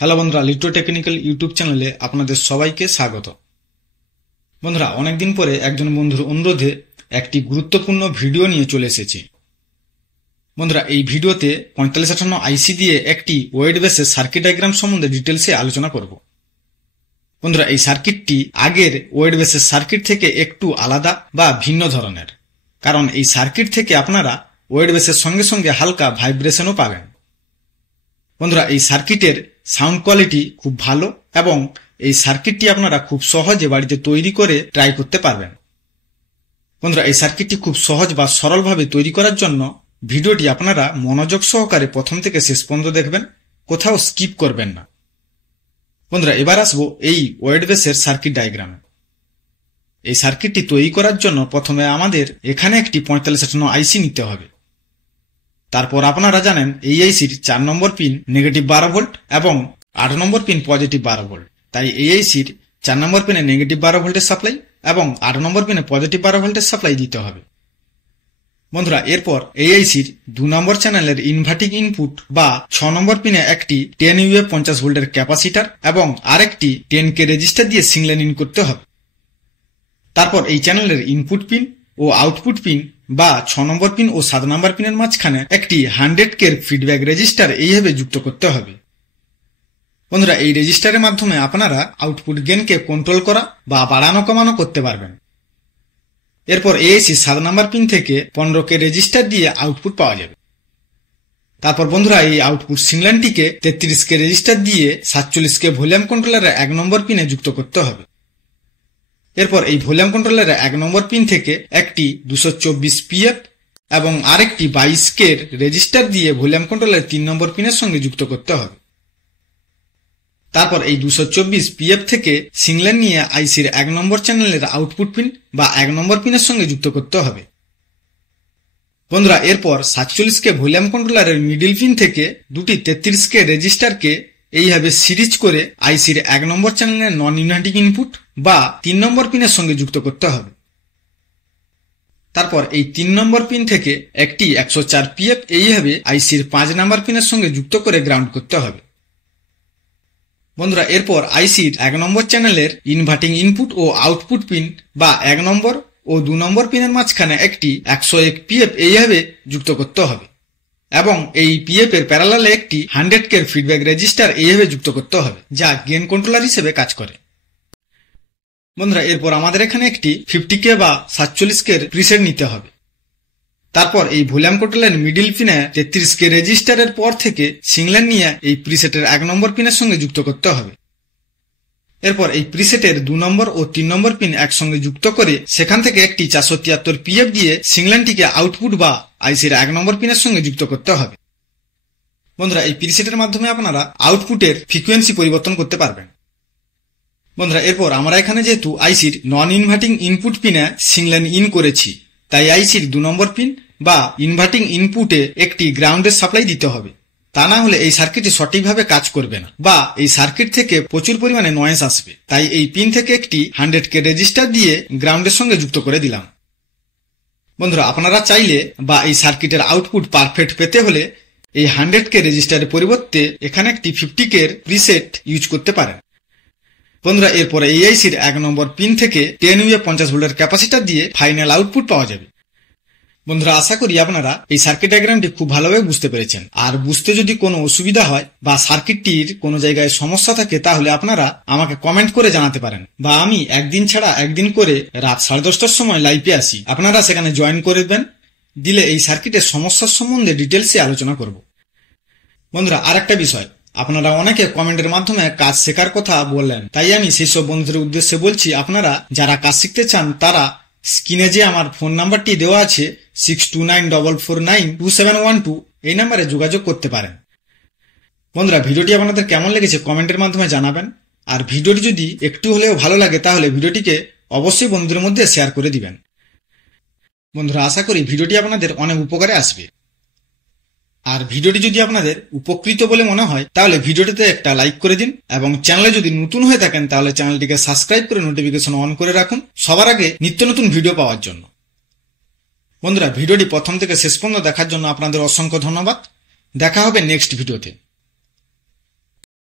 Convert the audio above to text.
Hello বন্ধুরা, লিটো technical YouTube চ্যানেলে আপনাদের সবাইকে স্বাগত। বন্ধুরা, অনেকদিন পরে একজন বন্ধুর অনুরোধে একটি গুরুত্বপূর্ণ ভিডিও নিয়ে চলে এসেছি। বন্ধুরা, এই ভিডিওতে 4558 আইসি দিয়ে একটি ওয়েড বেসের সার্কিট ডায়াগ্রাম সম্বন্ধে ডিটেলসে আলোচনা করব। বন্ধুরা, এই সার্কিটটি আগের ওয়েড বেসের সার্কিট থেকে একটু আলাদা বা ভিন্ন ধরনের, কারণ এই সার্কিট থেকে আপনারা ওয়েড বেসের সঙ্গে সঙ্গে হালকা ভাইব্রেশনও পাবেন। বন্ধুরা, এই সার্কিটের সাউন্ড কোয়ালিটি খুব ভালো এবং এই সার্কিটটি আপনারা খুব সহজে বাড়িতে তৈরি করে ট্রাই করতে পারবেন। বন্ধুরা, এই সার্কিটটি খুব সহজ বা সরলভাবে তৈরি করার জন্য ভিডিওটি আপনারা মনোযোগ সহকারে প্রথম থেকে শেষ পর্যন্ত দেখবেন, কোথাও স্কিপ করবেন না। বন্ধুরা, এবার আসবো এই ওয়েড বেসের সার্কিট ডায়াগ্রামে। এই সার্কিটটি তৈরি করার জন্য প্রথমে আমাদের এখানে একটি 4558 আইসি নিতে হবে। তারপর আপনারা জানেন এই আইসির 4 নম্বর পিন নেগেটিভ 12 ভোল্ট এবং 8 নম্বর পিন পজিটিভ 12 ভোল্ট। তাই এই আইসির 4 নম্বর পিনে নেগেটিভ 12 ভোল্টের সাপ্লাই এবং 8 নম্বর পিনে পজিটিভ 12 ভোল্টের সাপ্লাই দিতে হবে। বন্ধুরা, এরপর এই আইসির 2 নম্বর চ্যানেলের ইনভার্টিং ইনপুট বা 6 নম্বর পিনে একটি 10 ইউএফ 50 ভোল্টের ক্যাপাসিটার এবং আরেকটি 10K রেজিস্টার দিয়ে সিঙ্গেল ইন করতে হবে। তারপর এই চ্যানেলের ইনপুট পিন ও আউটপুট পিন বা 6 নম্বর পিন ও 7 নম্বর পিনের মাঝখানে একটি 100K ফিডব্যাক রেজিস্টার এইভাবে যুক্ত করতে হবে। বন্ধুরা, এই রেজিস্টারের মাধ্যমে আপনারা আউটপুট গেইনকে কন্ট্রোল করা বা বাড়ানো কমানো করতে পারবেন। এরপর এএসি 7 নম্বর পিন থেকে 15K রেজিস্টার দিয়ে আউটপুট পাওয়া যাবে। তারপর বন্ধুরা, এই আউটপুট সিগন্যালটিকে 33K রেজিস্টার দিয়ে 47K ভলিউম কন্ট্রোলারের 1 নম্বর পিনে যুক্ত করতে হবে। এরপর এই ভলিউম কন্ট্রোলারের 1 নম্বর পিন থেকে একটি 224 পিএফ এবং আরেকটি 22K রেজিস্টার দিয়ে ভলিউম কন্ট্রোলারের 3 নম্বর পিনের সঙ্গে যুক্ত করতে হবে। তারপর এই 224 পিএফ থেকে সিগন্যাল নিয়ে আইসির 1 নম্বর চ্যানেলের আউটপুট পিন বা 1 নম্বর পিনের সঙ্গে যুক্ত করতে হবে। বন্ধুরা, এরপর 47K ভলিউম কন্ট্রোলারের মিডল পিন থেকে দুটি 33K রেজিস্টারকে এইভাবে সিরিজ করে আইসির 1 নম্বর চ্যানেলের নন ইনভার্টিং ইনপুট বা 3 নম্বর পিনের সঙ্গে যুক্ত করতে হবে। তারপর এই 3 নম্বর পিন থেকে একটি 104 পিএফ এইভাবে আইসির 5 নম্বর পিনের সঙ্গে যুক্ত করে গ্রাউন্ড করতে হবে। বন্ধুরা, এরপর আইসির 1 নম্বর চ্যানেলের ইনভার্টিং ইনপুট ও আউটপুট পিন বা 1 নম্বর ও 2 নম্বর পিনের মাঝখানে একটি 101 পিএফ এইভাবে যুক্ত করতে হবে এবং এই পিএফ এর প্যারালালে একটি 100K ফিডব্যাক রেজিস্টার এইভাবে যুক্ত করতে হবে, যা গেইন কন্ট্রোলার হিসেবে কাজ করে। বন্ধুরা, এরপর আমাদের এখানে একটি 50K বা 47K প্রিসেট নিতে হবে। তারপর এই ভলিউম কন্ট্রোলারের মিডল পিনে 33K রেজিস্টারের পর থেকে সিগন্যাল নিয়ে এই প্রিসেটের 1 নম্বর পিনের সঙ্গে যুক্ত করতে হবে। এরপর এই প্রিসেটের 2 নম্বর ও 3 নম্বর পিন একসঙ্গে যুক্ত করে সেখান থেকে একটি 473 পিএফ দিয়ে সিগন্যালটিকে আউটপুট বা আইসির 1 নম্বর পিনের সঙ্গে যুক্ত করতে হবে। বন্ধুরা, এই প্রিসেটের মাধ্যমে আপনারা আউটপুটের ফ্রিকোয়েন্সি পরিবর্তন করতে পারবেন। বন্ধুরা, এরপর আমরা এখানে যেহেতু আইসির নন ইনভার্টিং ইনপুট পিনে সিগন্যাল ইন করেছি, তাই আইসির 2 নম্বর পিন বা ইনভার্টিং ইনপুটে একটি গ্রাউন্ডের সাপ্লাই দিতে হবে। তা না হলে এই সার্কিটটি সঠিকভাবে কাজ করবে না বা এই সার্কিট থেকে প্রচুর পরিমাণে নয়েজ আসবে। তাই এই পিন থেকে একটি 100K রেজিস্টার দিয়ে গ্রাউন্ডের সঙ্গে যুক্ত করে দিলাম। বন্ধুরা, আপনারা চাইলে বা এই সার্কিটের আউটপুট পারফেক্ট পেতে হলে এই 100K রেজিস্টারের পরিবর্তে এখানে একটি 50K প্রিসেট ইউজ করতে পারেন। বন্ধুরা, এরপরে এই আইসির 1 নম্বর পিন থেকে 10 ইউএফ 50 ভোল্টের ক্যাপাসিটার দিয়ে ফাইনাল আউটপুট পাওয়া যাবে। বন্ধুরা, আশা করি আপনারা এই সার্কিট ডায়াগ্রামটি খুব ভালোভাবে বুঝতে পেরেছেন। আর বুঝতে যদি কোনো অসুবিধা হয় বা সার্কিটটির কোনো জায়গায় সমস্যা থাকে, তাহলে আপনারা আমাকে কমেন্ট করে জানাতে পারেন বা আমি একদিন ছাড়া একদিন করে রাত 10:30টার সময় লাইভে আসি, আপনারা সেখানে জয়েন করে দেবেন। দিলে এই সার্কিটের সমস্যার সম্বন্ধে ডিটেলসে আলোচনা করব। বন্ধুরা, আরেকটা বিষয়, আপনারা অনেকে কমেন্টের মাধ্যমে কাজ শেখার কথা বললেন, তাই আমি সেই সব বন্ধুদের উদ্দেশ্যে বলছি, আপনারা যারা কাজ শিখতে চান তারা স্ক্রিনে যে আমার ফোন নাম্বারটি দেওয়া আছে 6294492712 এই নাম্বারে যোগাযোগ করতে পারেন। বন্ধুরা, ভিডিওটি আপনাদের কেমন লেগেছে কমেন্টের মাধ্যমে জানাবেন। আর ভিডিওটি যদি একটু হলেও ভালো লাগে তাহলে ভিডিওটিকে অবশ্যই বন্ধুদের মধ্যে শেয়ার করে দিবেন। বন্ধুরা, আশা করি ভিডিওটি আপনাদের অনেক উপকারে আসবে। আর ভিডিওটি যদি আপনাদের উপকৃত বলে মনে হয় তাহলে ভিডিওটিতে একটা লাইক করে দিন এবং চ্যানেলে যদি নতুন হয়ে থাকেন তাহলে চ্যানেলটিকে সাবস্ক্রাইব করে নোটিফিকেশন অন করে রাখুন সবার আগে নিত্য নতুন ভিডিও পাওয়ার জন্য। বন্ধুরা, ভিডিওটি প্রথম থেকে শেষ পর্যন্ত দেখার জন্য আপনাদের অসংখ্য ধন্যবাদ। দেখা হবে নেক্সট ভিডিওতে।